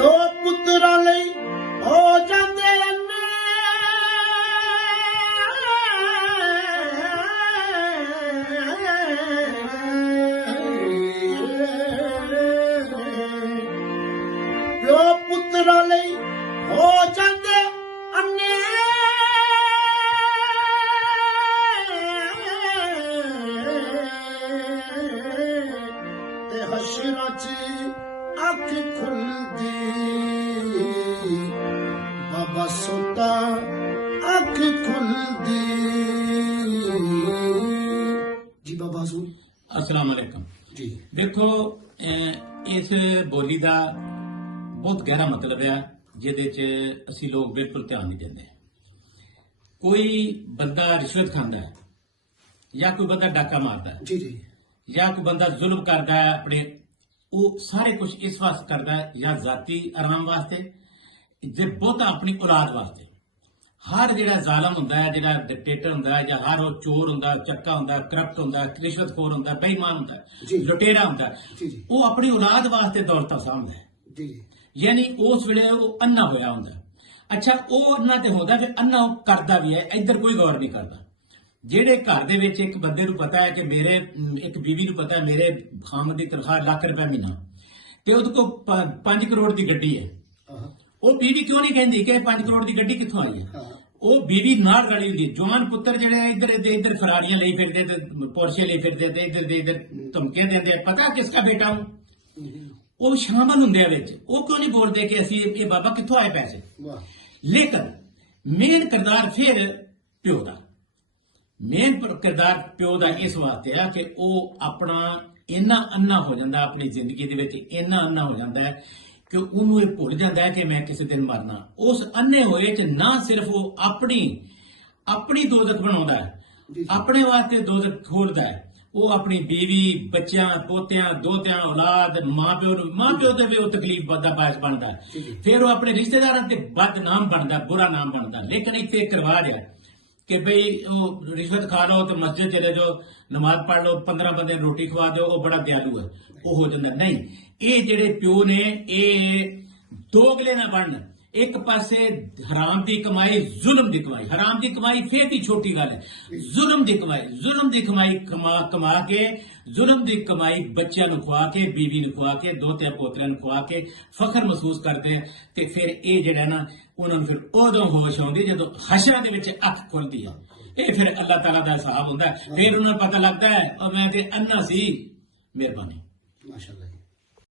ਪਿਓ ਪੁੱਤਰਾਂ ਲਈ ਹੋ ਜਾਂਦੇ ਅੰਨੇ, ਪਿਓ ਪੁੱਤਰਾਂ ਲਈ ਹੋ ਜਾਂਦੇ ਅੰਨੇ, ਤੇ ਹਸ਼ਰਾਂ 'ਚ ਅੱਖ ਖੁੱਲਦੀ, ਬਾਬਾ ਸੋਤਾ ਅੱਖ ਖੁੱਲਦੀ। ਜੀ ਬਾਬਾ ਸੂ अस्सलाम वालेकुम जी। देखो इस बोली का बहुत गहरा मतलब है जिहदे च असी लोग बिल्कुल ध्यान नहीं देंगे। कोई बंदा रिश्वत खांदा है या कोई बंदा डाका मारता है जी जी या कोई बंदा जुल्म करता है अपने, वो सारे कुछ इस वास्ते करता है या जाती आराम वास्ते जे बहुता अपनी औलाद वास्ते। हर जिहड़ा जालम हुंदा है, जिहड़ा डिक्टेटर हुंदा है, या हर वो चोर हुंदा, चक्का हुंदा, करप्ट हुंदा, रिश्वतखोर हुंदा, बेईमान हुंदा, जी। लुटेरा हुंदा, जी जी वो अपनी औलाद वास्ते दौलतां सामभदा है। जी यानी उस वेले वो अन्ना होया हुंदा। अच्छा, वो अन्ना ते होंदा फिर अन्ना वो करदा भी है, इधर कोई गौर नहीं करदा। ਜਿਹੜੇ ਘਰ ਦੇ ਵਿੱਚ ਇੱਕ ਬੰਦੇ ਨੂੰ ਪਤਾ ਹੈ ਕਿ ਮੇਰੇ ਇੱਕ ਬੀਵੀ ਨੂੰ ਪਤਾ ਹੈ ਮੇਰੇ ਖਾਮਦ ਦੀ ਤਨਖਾਹ ਲੱਖ ਰੁਪਏ ਮਹੀਨਾ, ਤੇ ਉਹਦੇ ਕੋਲ 5 ਕਰੋੜ ਦੀ ਗੱਡੀ ਹੈ। ਉਹ ਬੀਵੀ ਕਿਉਂ ਨਹੀਂ ਕਹਿੰਦੀ ਕਿ 5 ਕਰੋੜ ਦੀ ਗੱਡੀ ਕਿੱਥੋਂ ਆਈ ਹੈ? ਉਹ ਬੀਵੀ ਨਾਲ ਰਲੀ ਹੁੰਦੀ ਹੈ। ਜਵਾਨ ਪੁੱਤਰ ਜਿਹੜੇ ਇੱਧਰ ਫਰਾਰੀਆਂ ਲਈ ਫਿਰਦੇ ਤੇ ਪੋਰਸ਼ੇ ਲਈ ਫਿਰਦੇ ਤੇ ਇੱਧਰ ਧਮਕੀਆਂ ਦਿੰਦੇ, ਪਤਾ ਕਿਸ ਦਾ ਬੇਟਾ ਹੂੰ, ਉਹ ਸ਼ਾਮਲ ਹੁੰਦੇ ਆ ਵਿੱਚ। ਉਹ ਕਿਉਂ ਨਹੀਂ ਬੋਲਦੇ ਕਿ ਅਸੀਂ ਇਹ ਬਾਬਾ ਕਿੱਥੋਂ ਆਏ ਪੈਸੇ? ਲੇਕਿਨ ਮੇਨ ਕਿਰਦਾਰ ਫਿਰ ਪਿਓ ਦਾ, ਮੇਨ ਕਿਰਦਾਰ ਪਿਓ ਦਾ ਇਸ ਵਾਸਤੇ ਆ ਕਿ ਉਹ ਆਪਣਾ ਇੰਨਾ ਅੰਨਾ ਹੋ ਜਾਂਦਾ, ਆਪਣੀ ਜ਼ਿੰਦਗੀ ਦੇ ਵਿੱਚ ਇੰਨਾ ਅੰਨਾ ਹੋ ਜਾਂਦਾ ਹੈ ਕਿ ਉਹਨੂੰ ਇਹ ਭੁੱਲ ਜਾਂਦਾ ਹੈ ਕਿ ਮੈਂ ਕਿਸੇ ਦਿਨ ਮਰਨਾ। ਉਸ ਅੰਨੇ ਹੋਏ ਚ ਨਾ ਸਿਰਫ ਉਹ ਆਪਣੀ ਦੋਜ਼ਖ ਬਣਾਉਂਦਾ ਹੈ, ਆਪਣੇ ਵਾਸਤੇ ਦੋਜ਼ਖ ਖੋਲਦਾ ਹੈ, ਉਹ ਆਪਣੀ ਬੀਵੀ, ਬੱਚਿਆਂ, ਪੋਤਿਆਂ, ਦੋਤਿਆਂ, ਔਲਾਦ, ਮਾਂ ਪਿਓ ਦੇ ਵੀ ਉਹ ਤਕਲੀਫ ਦਾ ਬਾਇਸ ਬਣਦਾ। ਫਿਰ ਉਹ ਆਪਣੇ ਰਿਸ਼ਤੇਦਾਰਾਂ ਤੇ ਬਦਨਾਮ ਬਣਦਾ, ਬੁਰਾ ਨਾਮ ਬਣਦਾ। ਲੇਕਿਨ ਇੱਥੇ ਇੱਕ ਰਿਵਾਜ ਹੈ कि भाई वो रिश्वत खा लो तो मस्जिद चले जाओ, नमाज पढ़ लो, 15 बंदे रोटी खवा दो, वो बड़ा दयालु है, वो हो जाता नहीं। ये जेडे प्यो ने ये दोगले ना बनन, एक पासे हराम की कमाई, जुल्म की कमाई, हराम की कमाई फिर भी छोटी गल है, जुल्म की कमाई कमा के जुल्म की कमाई बच्चों को खुआ के, बीवी को खुआ के, दोते पोतरियां खुआ के फखर महसूस करते हैं। ते फिर ये जेड़ा ना उन्होंने फिर उदों होश आउंदी जदों हशरां दे विच अख खुलदी है। ये फिर अल्लाह ताला दा हिसाब हुंदा है। फिर उन्हें पता लगता है और मैं ते अन्ना सी। मेहरबानी। माशाअल्लाह।